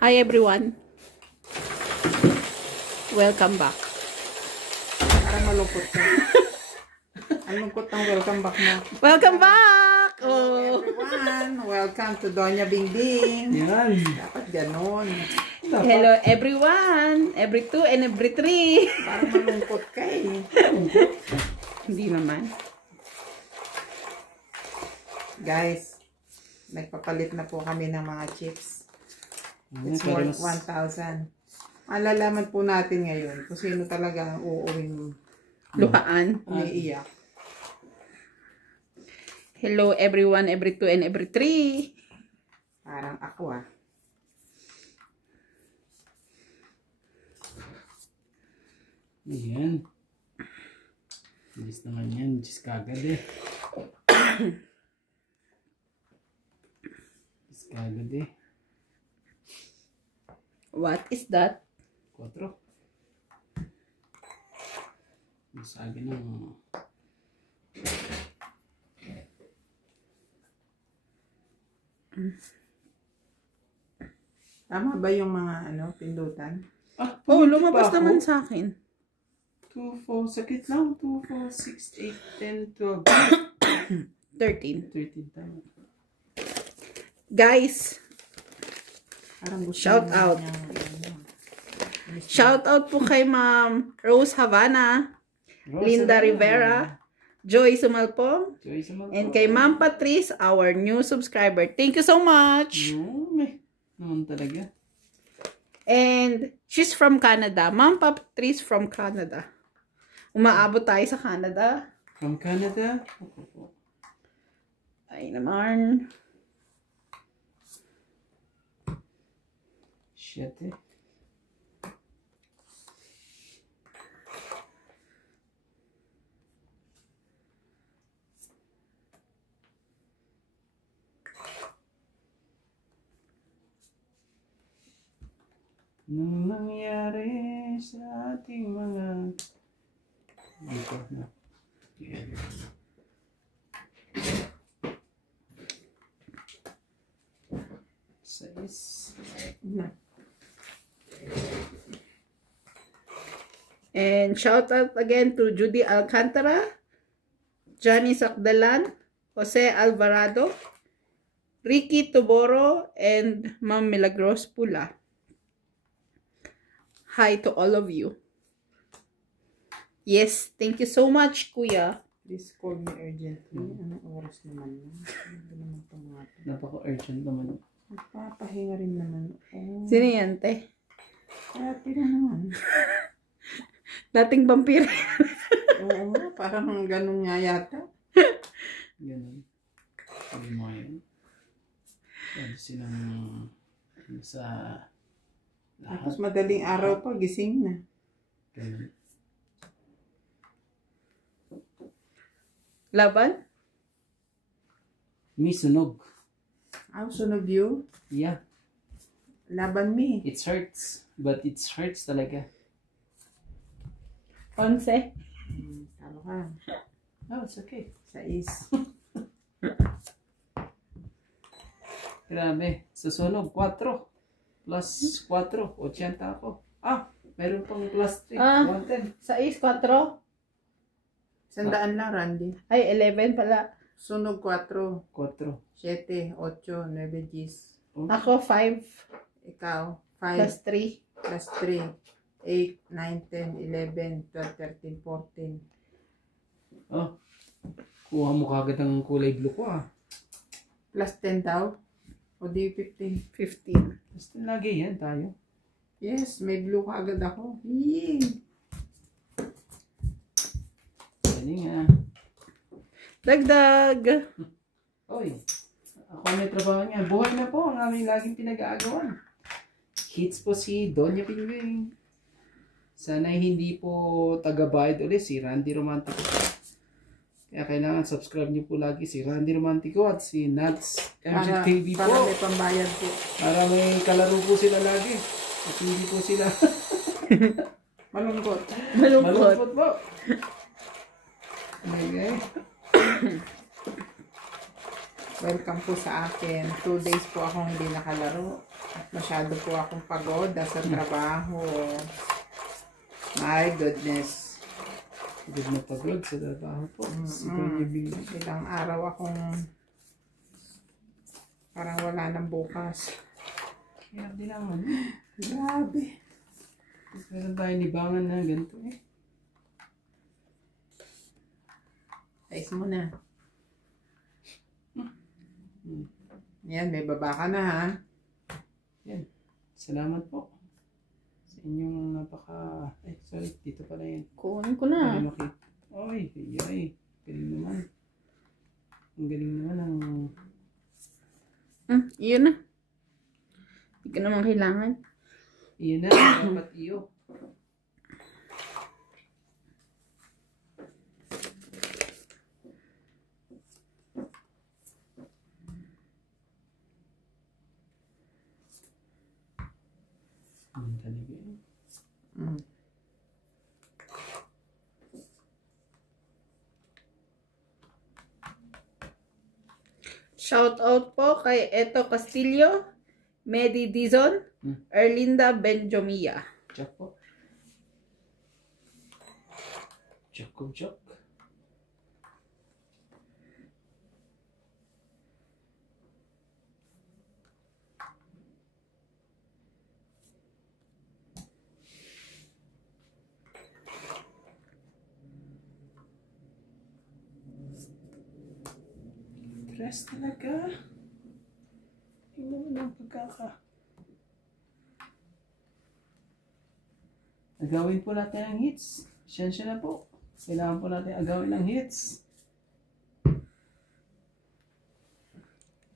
Hi everyone. Welcome back. Parang malungkot ka. Ang lungkot ng welcome back mo. Welcome back! Hello everyone. Welcome to Doña Bingbing. Yan. Dapat ganon. Hello everyone. Every 2 and every 3. Parang malungkot ka eh. Hindi naman. Guys, nagpapalit na po kami ng mga chips. It's Pero worth 1,000. Malalaman po natin ngayon kung sino talaga ang uuwing Luhaan. umiiyak. Hello everyone. Every 2 and every 3. Parang ako ah. Ayan. Bilis naman yan. Bilis kagad eh. Bilis kagad eh. What is that? 4. Masabi ng... Tama ba yung mga pindutan? Ah, Oh, pumunta lumabas pa ako. naman sa akin. 2, 4, sakit lang. 2, 4, 6, 8, 10, 12, 13. 13 tama. Guys, Parang gusto Shout mo out. Shout out po kay Ma'am Rose Havana, Linda Rivera, Joy Sumalpong, and kay Ma'am Patrice, our new subscriber. Thank you so much. No, may. Naman talaga. And she's from Canada. Ma'am Patrice from Canada. Umaabot tayo sa Canada. From Canada. Ay naman. Shit eh. Nung nangyari sa ating mga... Dito na. Yan. Sais. And shout out again to Judy Alcantara, Johnny Sakdalan, Jose Alvarado, Ricky Toboro, and Ma'am Milagros Pula. Hi to all of you. Yes, thank you so much, Kuya. Please call me urgently. Anong oras naman yun? Ano naman itong mga ito? Napaka-urgent naman. Magpapahinga rin naman. Oh. Sino yan, te? Kaya tira naman. Dating vampire. Oo nga, parang ganun nga yata. Ganun. Sabi mo yan. Sabi silang sa lahat. Tapos madaling araw pa, gising na. Ganun. Laban? May sunog. Sunog yun. Yeah. Laban mi. It hurts. But it hurts talaga. 11. Talo ka. Oh, it's okay. 6. Grabe. Susunog. 4. Plus 4. 80 ako. Meron pang plus 3. 110. 6, 4. 100 lang, Randy. Ay, 11 pala. Sunog 4. 4. 7, 8, 9, 10. Ako, 5 Ikaw, plus 5 3. plus 3. 8, 9, 10, 11, 12, 13, 14. Oh. Kuha mo kagad ang kulay blue ko Plus 10 daw? O di 15? 15. Basta lagi yan tayo. Yes, may blue ka agad ako. Yee! Galing Dagdag. Oy. Ako may trabaho niya. Buhay na po ang aming laging pinag-aagawan. Hits po si Doña Bingbing. Sana'y hindi po taga-bayad ulit si Randy Romantico. Kaya kailangan subscribe niyo po lagi si Randy Romantico at si Nats MGTV po. Para may pambayad po. Para may kalaro po sila lagi. At hindi po sila Malungkot. malungkot po. Okay. Welcome po sa akin. 2 days po akong hindi nakalaro. Masyado po akong pagod sa trabaho. My goodness. Pagod na pagod sa trabaho po. Si Doña Bibi. Ilang araw akong parang wala nang bukas. Hirap din naman. Grabe. Meron tayo libangan na ganito eh. Ayos mo na. Yan, may baba ka na ha. Yan. Salamat po. Sa inyong napaka... Ay, sorry. Dito pala yan. Kunin ko na. Ay, makita. Ay, ay. Galing naman. Ang galing naman ang... Iyon na. Hindi ko naman kailangan. Iyon na. Dapat iyo. Talaga yun. Shout out po kay Eto Castillo, Medi Dizon, Erlinda Benjomia. Chok po. Chok. Stress talaga. Tingnan mo ng pagkaka. Agawin po natin ang hits. Siyensya na po. Kailangan po natin agawin ang hits.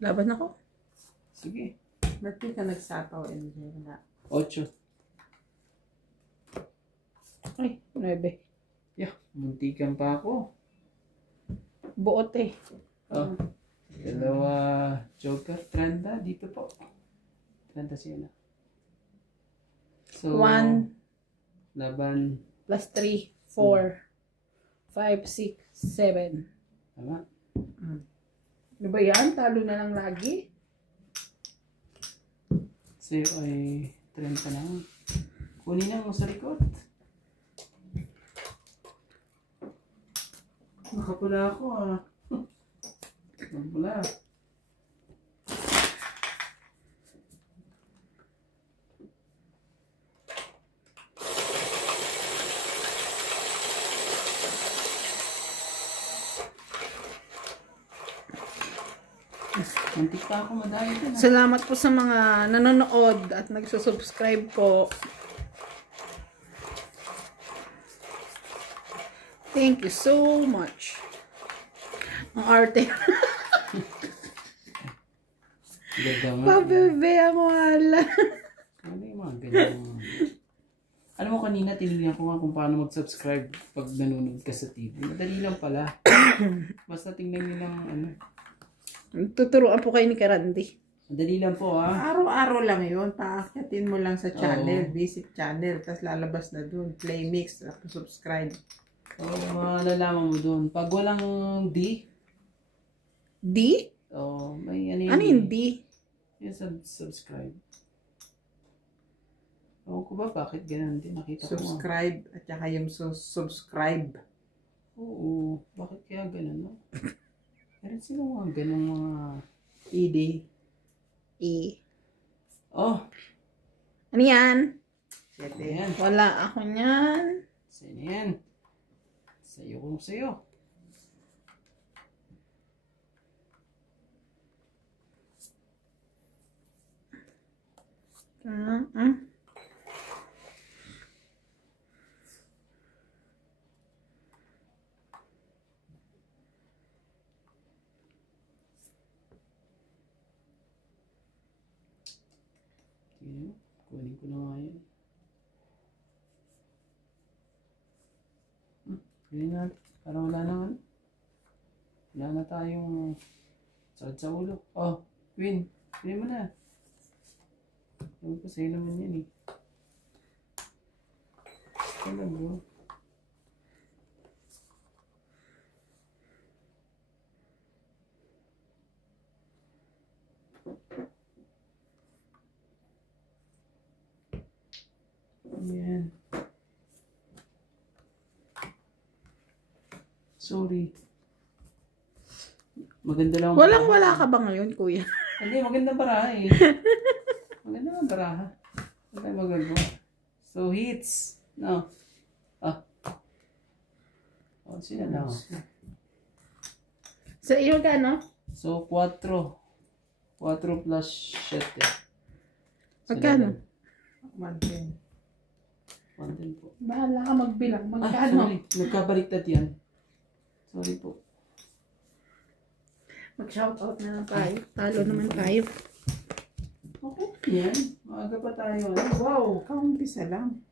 Laban ako. Sige. Ba't di ka nagsapaw, MJ? 8. Ay, 9. Yeah, muntikan pa ako. Buot eh. Oh. Dalawa joker. 30 dito po. 30 siya na. So, 1 laban. plus 3, 4, 5, 6, 7. Tama. Ano ba yan? Talo na lang lagi. Sa'yo ay 30 lang. Kunin lang mo sa likod. Nakapula ako ah. Nakapula. Muntik pa ako madami din. Salamat po sa mga nanonood at nagsusubscribe po. Thank you so much. Ang arte. Ganda nga. Pabebe ang wala. Ano yung mga ganyan? Alam mo kanina tinignan ko nga kung paano mag-subscribe pag nanonood ka sa TV. Madali lang pala. Basta tingnan nyo ng ano. Tuturuan po kayo ni Karandi. Madali lang po ah. Araw-araw lang yun. Paakyatin mo lang sa channel. Oo. Visit channel. Tapos lalabas na dun. Play mix. Tapos subscribe. Malalaman mo doon. Pag walang D, D? may ano Ano yung D? Yung subscribe. Ewan ko ba bakit ganun din? Nakita ko nga. Subscribe. At saka yung subscribe. Oo. Bakit kaya ganun, no? Meron sila mga ganun mga... ED. E. Oh! Ano yan? Ayan. Wala ako niyan. Sa'yo na yan. Sa'yo kung sa'yo. Sige, kunin ko na nga yan. Hindi na, parang wala na ano. Wala na tayong sakit sa ulo. Oh, Win, pili mo na. Ewan ko sa'yo naman yan eh. Ito lang bro. Sorry. Maganda lang. Walang-wala ka ba ngayon, kuya? Hindi, magandang baraha eh. Magandang baraha. Maganda. So, hits. No. Oh, sila na. So, iyo ka, no? So, 4. 4 plus 7. Magkano? 110. 110 po. Bahala ka magbilang. Sorry. Nagkabaliktad yan. Sorry po. Mag-shoutout na lang tayo. Talo naman tayo. Okay. Yan. Maaga pa tayo. Wow, kaumpisa lang.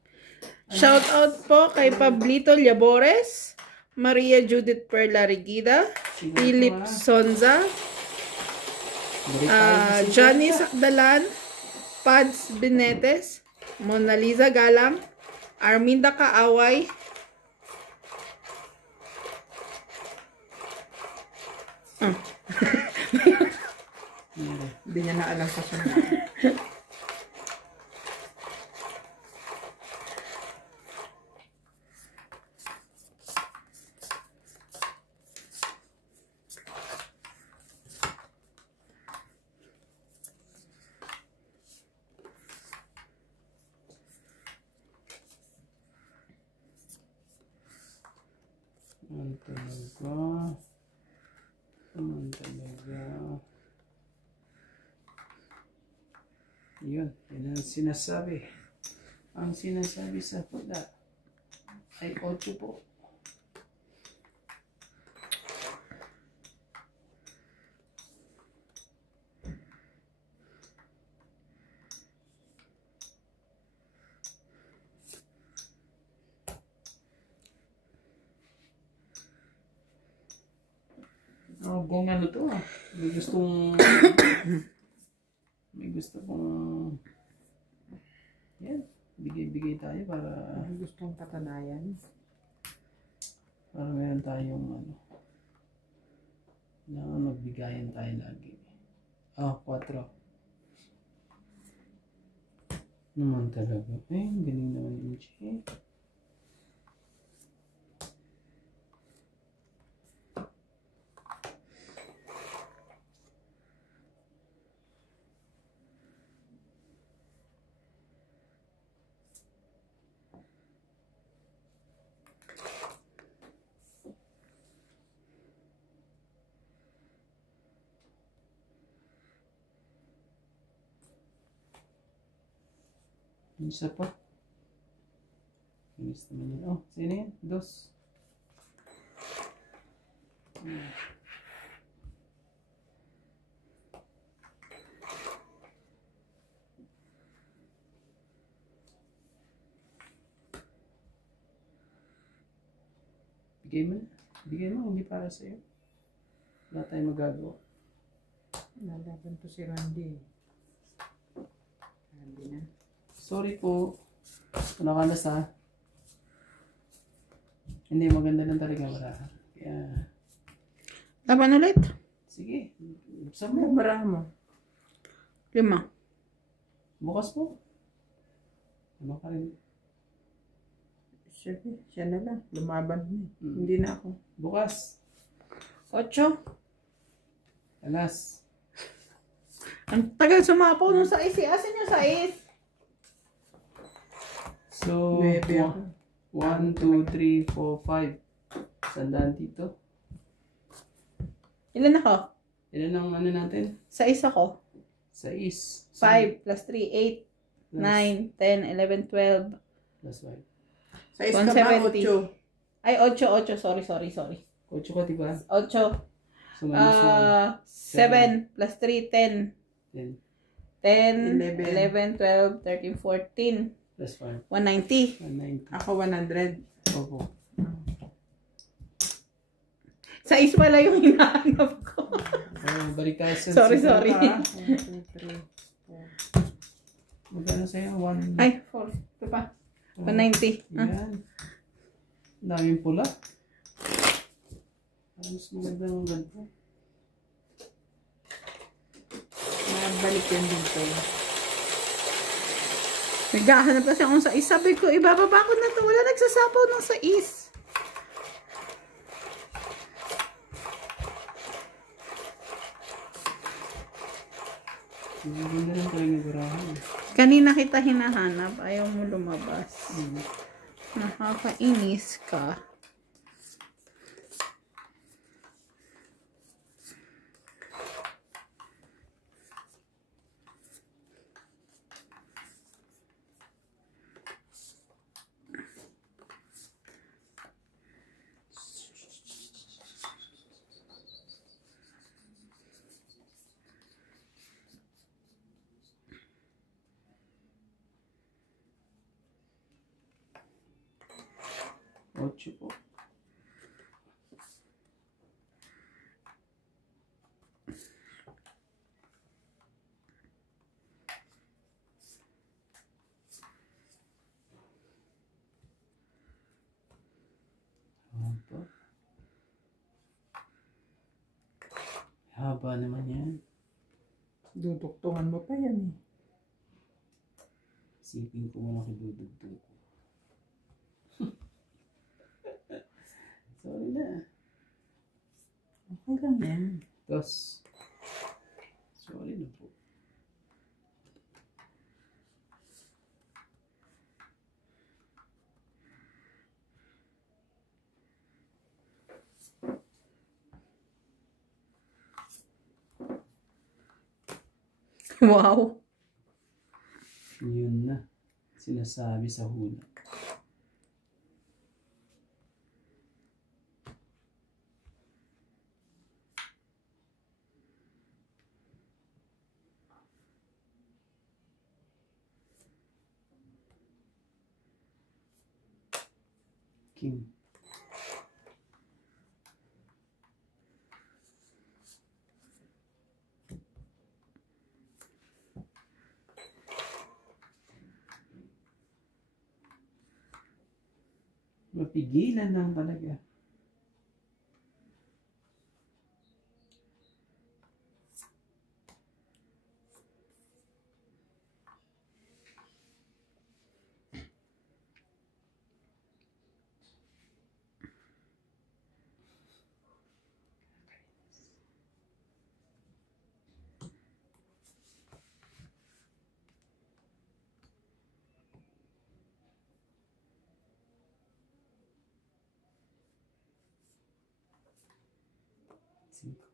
Shoutout po kay Pablito Llabores, Maria Judith Perla Regida, Philip Sonza, Johnny Sakdalan, Pads Benetes, Mona Lisa Galang, Arminda Kaaway, Hindi niya na alam sa sunod. Yun, yun ang sinasabi. Ang sinasabi sa pula ay 8 po. Kung ano to may gustong yan, bigay tayo para May gustong katanayan. para meron tayong na magbigayan tayo lagi. 4 naman talaga. Galing naman yung G. Isa pa. Inis naman yun. Sino yan? 2. Bigay mo. Hindi para sa'yo. Wala tayong magagawa. Nalaban to si Randy. Randy na. Sorry po. Nakalas ha. Hindi, maganda lang talaga baraha. Kaya... Laban ulit. Sige. Buksan mo. Baraha mo. 5. Bukas po. Ano ka rin? Sige, siya na lang. Lumaban mo. Hindi na ako. Bukas. 8. Alas. Ang tagal sumapaw nung sa is. Asan yung sa is? So, 1, 2, 3, 4, 5. Sandaan dito. Ilan ako? Ilan ang natin? 6 ako. 6. 5 plus 3, 8, 9, 10, 11, 12. Plus 5. Sa is ka ba? 8. Ay, 8. Sorry. 8 ka, diba? 8. So, minus 7 plus 3, 10. 10. 10, 11, 12, 13, 14. Plus 5. 190. 190. Ako 100. Opo. Sa is pala yung hinahanap ko. Balik tayo sa... Sorry. 1, 2, 3, 4. Magkano sa'yo? 1... Ay, 4. Ito pa. 190. Yan. Daming pula. Mas maganda ng ganito. Balik yan dito. Naghahanap kasi akong sa is. Sabi ko, ibababa ko na ito. Wala nagsasapaw ng sa is. Ganda lang talaga yung barahan. Kanina kita hinahanap. Ayaw mo lumabas. Mm. Nakakainis ka. Ocho po. Haba. Haba naman yan. Duduktungan mo pa yan eh. Isipin ko muna kidudugtong ko. Sorry na. Okay lang yan. Tapos, sorry na po. Wow. Yun na. Sinasabi sa hula. King. Mapigilan lang talaga. Cinco.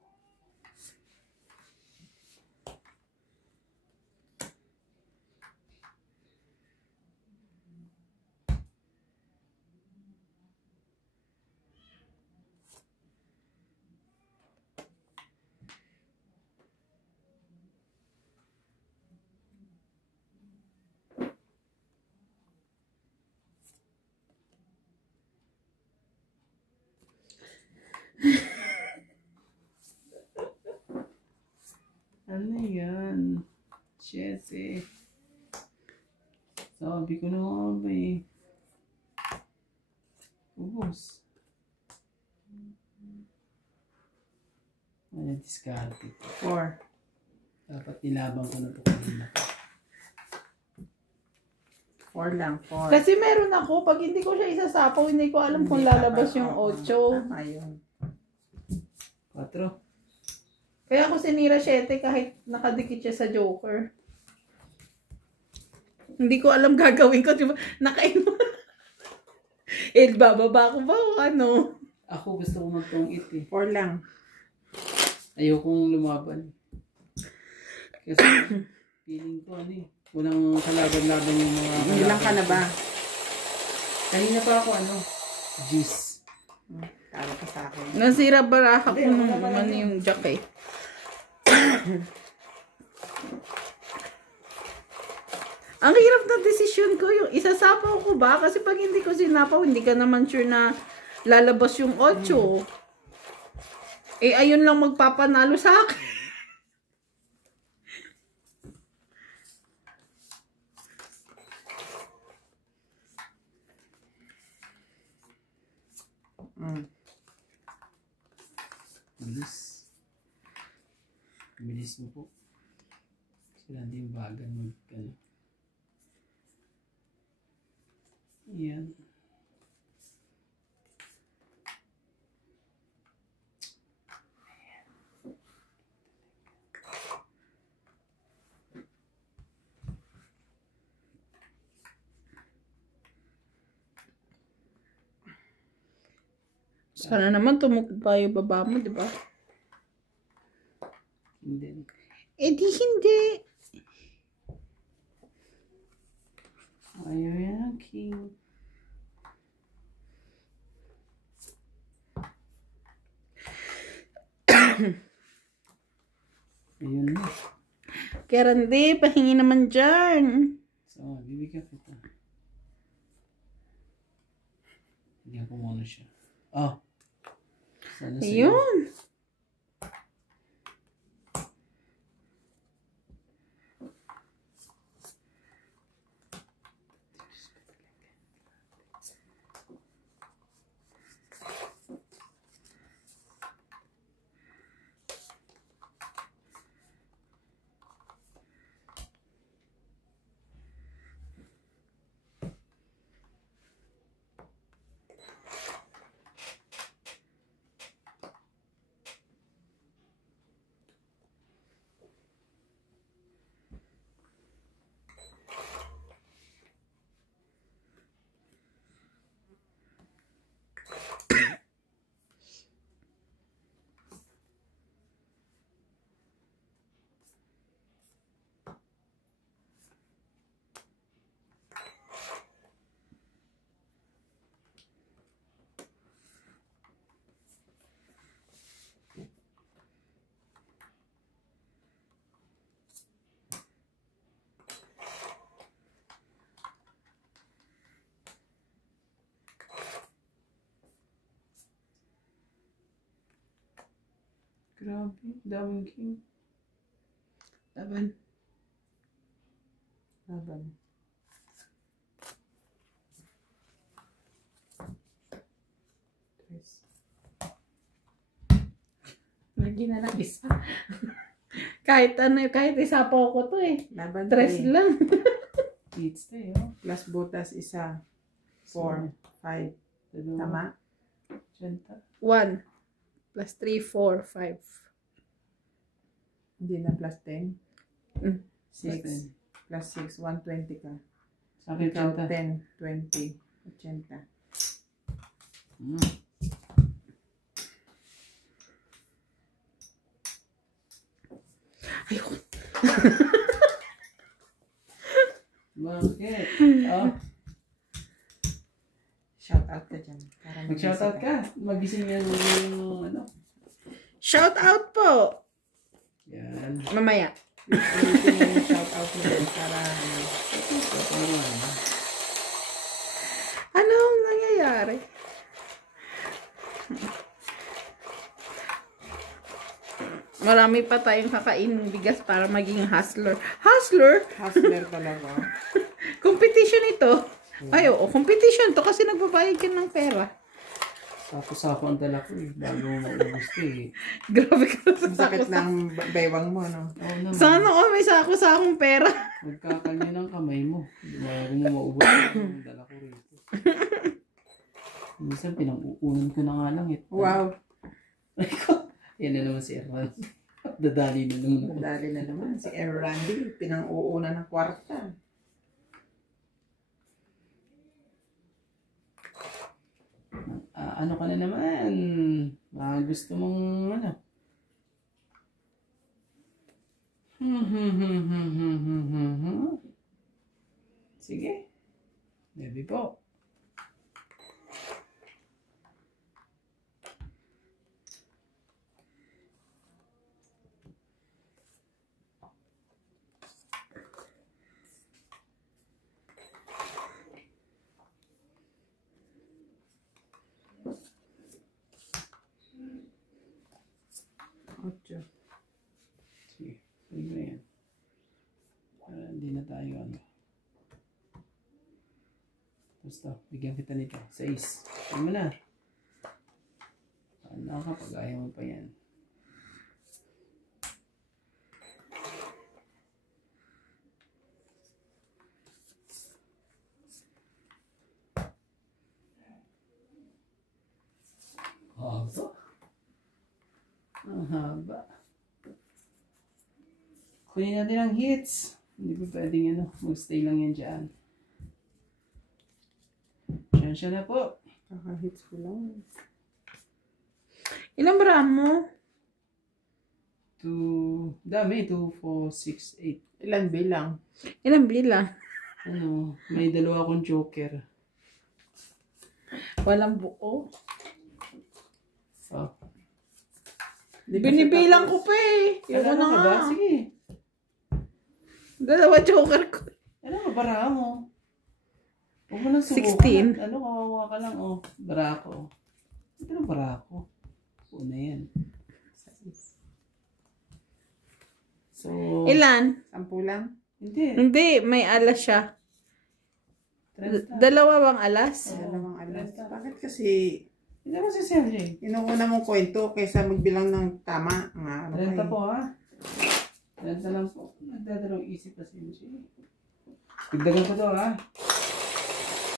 Ano yan? Siyete. Sabi ko na nga ba eh. Ubus. Ano discarte ko? 4. Dapat nilabang ko na ito kanina. 4 lang. 4. Kasi meron ako, pag hindi ko siya isasapaw, hindi ko alam kung lalabas yung 8. Ayun. 4. Kaya ako sinira 7 kahit nakadikit siya sa Joker. Hindi ko alam gagawin ko. Diba? Nakaino. Bababa ko ba o ano? Ako gusto ko magtungit eh. 4 lang. Ayokong lumaban. Kasi feeling ko ano eh. Walang kalaban-laban yung mga... Ilang ka na ba? Kanina pa ako ano? Gis. Tara ka sa akin. Nasira baraha ko nung ano yung jack eh. Ang hirap na desisyon ko yung isasapaw ko ba? Kasi pag hindi ko sinapaw, hindi ka naman sure na lalabas yung 8. Eh, ayun lang magpapanalo sa akin. Bilis. Bilis mo po. Kasi hindi yung bagan mag ano. Yan. Sana naman tumukod pa yung baba mo, di ba? Hindi. Eh di hindi. Ayaw yan, king. Ayun na. Kaya hindi, pahingi naman dyan. So, bibigyan kita. Hindi ako muna siya. Oh. Sana sa'yo. Ayun. Grabe, daming king. Laban. Laban. Tres. Lagi na lang isa. Kahit ano, kahit isa po ko to eh. Laban 3 3. lang. It's there. Plus butas isa. 4, 5. Tama? 80. 1 plus 3, 4, 5. Hindi na plus 10. 6. 10. Plus 6, 120 ka. Sa akin, Ikaw 80. 10, 20, 80. Ayun. Bakit? Oh, Shout out ka dyan. Para mag-shoutout ka. Magising yan yung ano. Shout out po. Yan. Mamaya. ulitin mo yung shout out mo dyan para Anong nangyayari? Marami pa tayong kakainin bigas para maging hustler. Hustler? hustler talaga. Competition ito. Ay, oo. Competition to kasi nagbabayad ka ng pera. Sako-sako ang dala ko eh. Bago maubos ko eh. Grabe ka sa Ang sakit ng baywang mo, no? Oo naman. Sana may sako-sakong pera. Magkakanya ng kamay mo. Bago mo maubos ang dala ko rito. Minsan pinang-uunan ko na nga lang eh. Wow. Yan na naman si Erwan. Dadali na naman. Madali na naman. Si Air Randy, pinang-uuna ng kwarta. Ano ka na naman? Gusto mong ano? Sige. Maybe po. Ocho. Sige. Sige na yan. Para hindi na tayo ano. Basta, bigyan kita nito. 6. Ano mo na? Ano ka pag ayaw mo pa yan? Haba. Ang haba. Kunin natin ang hits. Hindi pa pwedeng ano, mag-stay lang yan dyan. Diyan siya na po. Kaka-hits ko lang. Ilang bara mo? Dami. 2, 4, 6, 8. Ilan bilang? Ilang bilang? Ano, may dalawa akong joker. Walang buo. Oh. Binibilang ko pa eh. Yung Ano na ka ba? nga. Sige. Dalawa joker ko. Ano ka, bara mo? Huwag mo nang subukan. 16. Ano, kawawa ka lang. Oh, bara ko. Ito na bara ko. Una yan. So, Ilan? 10 lang? hindi. Hindi, may alas siya. 30. Dalawa bang alas? Dalawang alas. 30. Bakit kasi Hindi mo si Sergey. inuuna mong kwento kaysa magbilang ng tama? Nga, ano 30 kayo? po ha. 30 lang po. Nagdadalawang isip kasi mo siya. Tigdagan ko to ha.